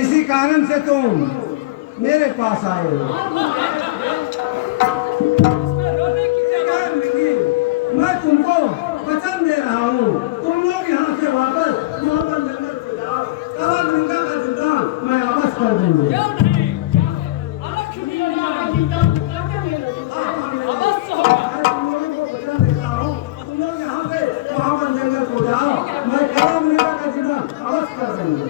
इसी कारण से तुम मेरे पास आए हो। मैं तुमको वचन दे रहा हूँ, तुम लोग यहाँ से वापस मोहम्मद जंगल को जाओ, काला गंगा का जिंदान मैं वापस कर दूंगी। मैं काला गंगा का जिंदान वापस कर दूंगी।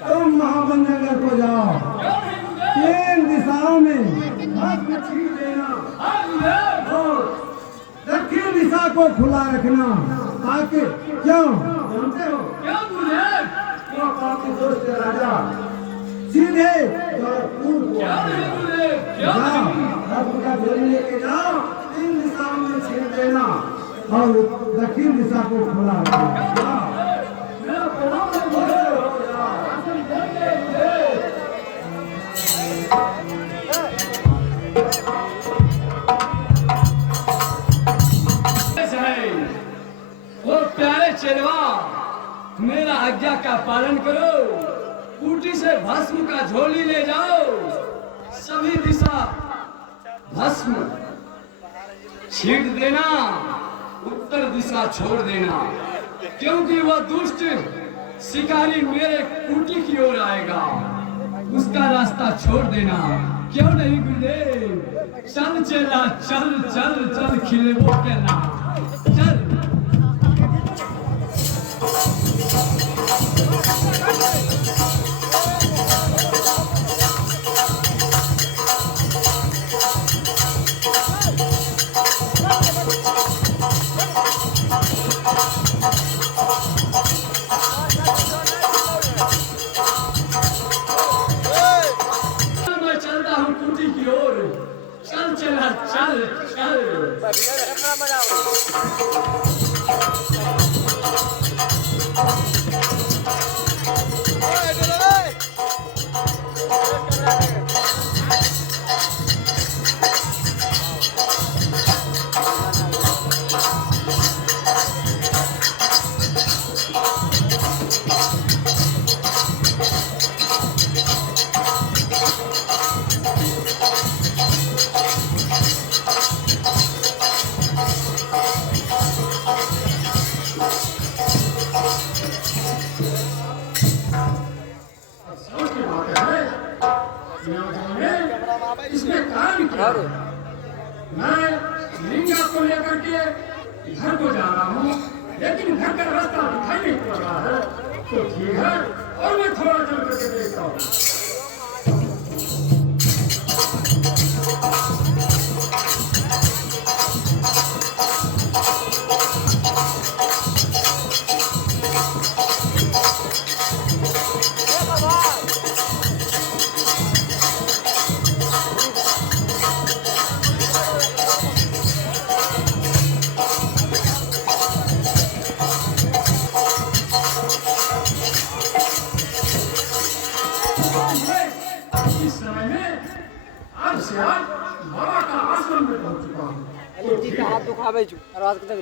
तुम महाबंजनगर को जाओ, 3 दिशाओं में हाथ में छीन देना और दक्षिण दिशा को खुला रखना, ताकि क्यों जानते हो? वो आपके दोस्त राजा सीधे जाओ, आपका झोली लेके जाओ, 3 दिशाओं में छीन देना और दक्षिण दिशा को खुला रखना। वो प्यारे चेलवा, मेरा आज्ञा का पालन करो, ऊटी से भस्म का झोली ले जाओ, सभी दिशा भस्म छींट देना, उत्तर दिशा छोड़ देना, क्योंकि वह दुष्ट शिकारी मेरे ऊटी की ओर आएगा, उसका रास्ता छोड़ देना। क्यों नहीं गुरुदेव? चल चला चल चल चल खिले वो कहना चल। मैं लिंगा को लेकर के घर को जा रहा हूँ, लेकिन घर का रास्ता दिखाई नहीं पड़ रहा है। तो ठीक है, और मैं थोड़ा चल करके देखता हूँ। इस समय में आज से आज बाबा का आश्रम में पहुंच चुका हूँ। हाथ दुखावे छु, आवाज कतक